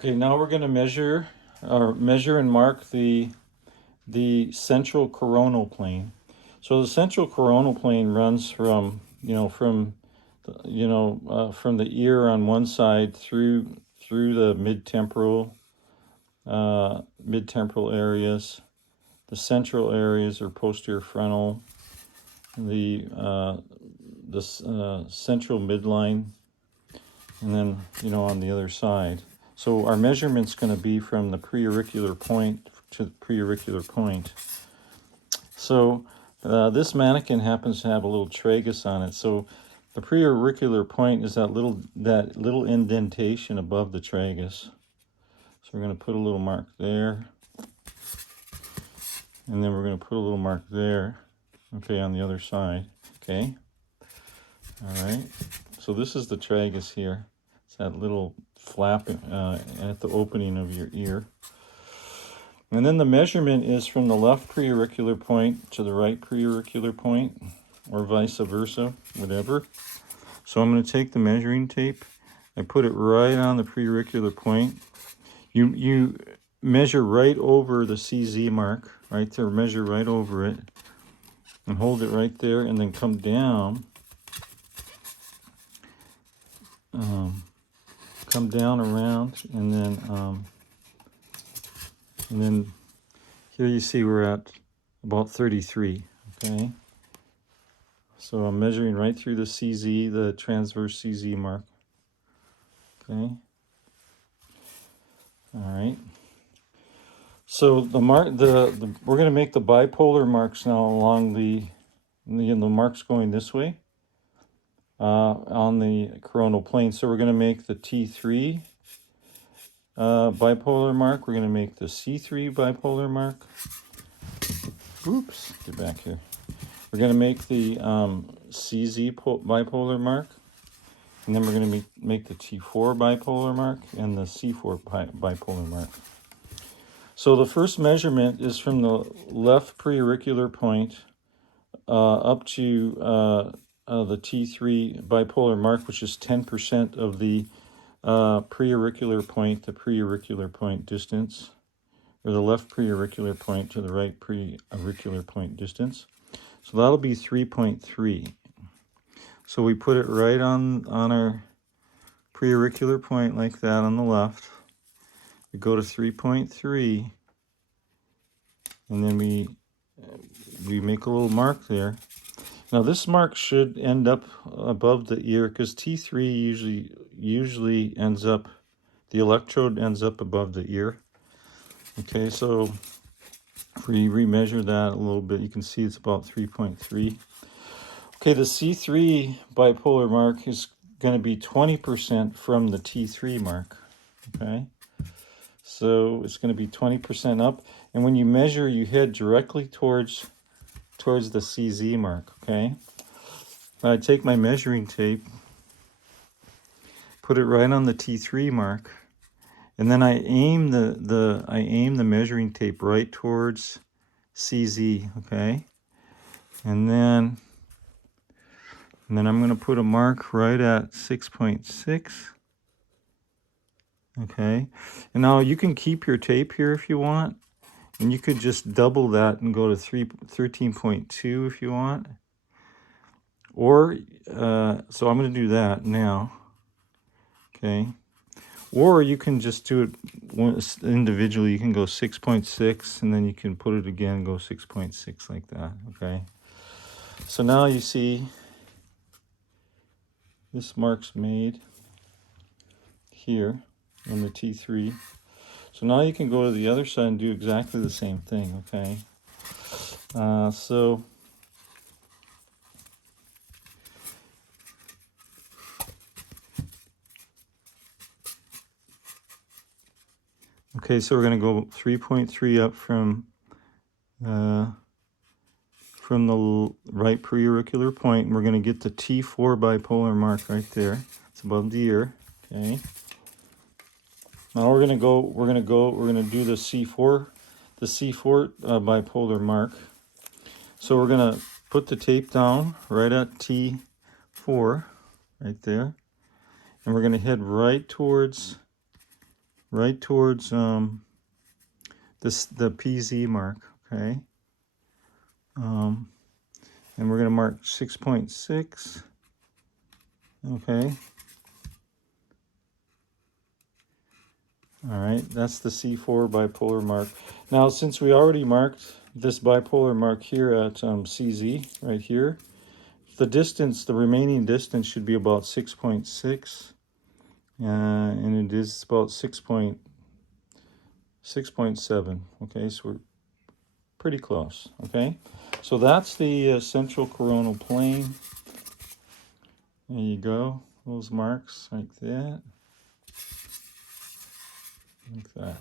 Okay, now we're going to measure and mark the central coronal plane. So the central coronal plane runs from from the ear on one side through the mid-temporal areas, the central areas or posterior frontal, the central midline, and then on the other side. So our measurement's going to be from the preauricular point to the preauricular point. So this mannequin happens to have a little tragus on it. So the preauricular point is that little indentation above the tragus. So we're going to put a little mark there, and then we're going to put a little mark there. Okay, on the other side. Okay. All right. So this is the tragus here. It's that little flap at the opening of your ear. And then the measurement is from the left preauricular point to the right preauricular point, or vice versa, whatever. So I'm going to take the measuring tape. I put it right on the preauricular point. You measure right over the CZ mark, right there. Measure right over it, and hold it right there, and then come down. Come down around, and then here you see we're at about 33. Okay. So I'm measuring right through the CZ, the transverse CZ mark. Okay. All right. So we're going to make the bipolar marks now along the marks going this way on the coronal plane. So we're going to make the T3 bipolar mark. We're going to make the C3 bipolar mark. Oops, get back here. We're going to make the CZ bipolar mark, and then we're going to make the T4 bipolar mark and the C4 bipolar mark. So the first measurement is from the left preauricular point up to the T3 bipolar mark, which is 10% of the preauricular point, the preauricular point distance, or the left preauricular point to the right preauricular point distance. So that'll be 3.3. So we put it right on our preauricular point like that on the left. We go to 3.3, and then we make a little mark there. Now this mark should end up above the ear, because T3 usually ends up, the electrode ends up above the ear. Okay, so if we remeasure that a little bit, you can see it's about 3.3. Okay, the C3 bipolar mark is going to be 20% from the T3 mark. Okay, so it's going to be 20% up, and when you measure, you head directly towards the CZ mark. Okay, I take my measuring tape, put it right on the T3 mark, and then I aim the measuring tape right towards CZ. Okay, and then I'm going to put a mark right at 6.6. Okay, and now you can keep your tape here if you want, and you could just double that and go to 13.2 if you want. Or, so I'm going to do that now. Okay, or you can just do it individually. You can go 6.6, and then you can put it again and go 6.6 like that. Okay, so now you see this mark's made here on the T3. So now you can go to the other side and do exactly the same thing. Okay, so we're going to go 3.3 up from the right preauricular point, and we're going to get the T4 bipolar mark right there. It's above the ear. Okay. Now we're going to do the C4 bipolar mark. So we're going to put the tape down right at T4 right there, and we're going to head right towards right towards the PZ mark, okay? And we're going to mark 6.6, okay? All right, that's the C4 bipolar mark. Now, since we already marked this bipolar mark here at CZ, right here, the distance, the remaining distance should be about 6.6, and it is about 6.7, okay? So we're pretty close, okay? So that's the central coronal plane. There you go, those marks like that, okay?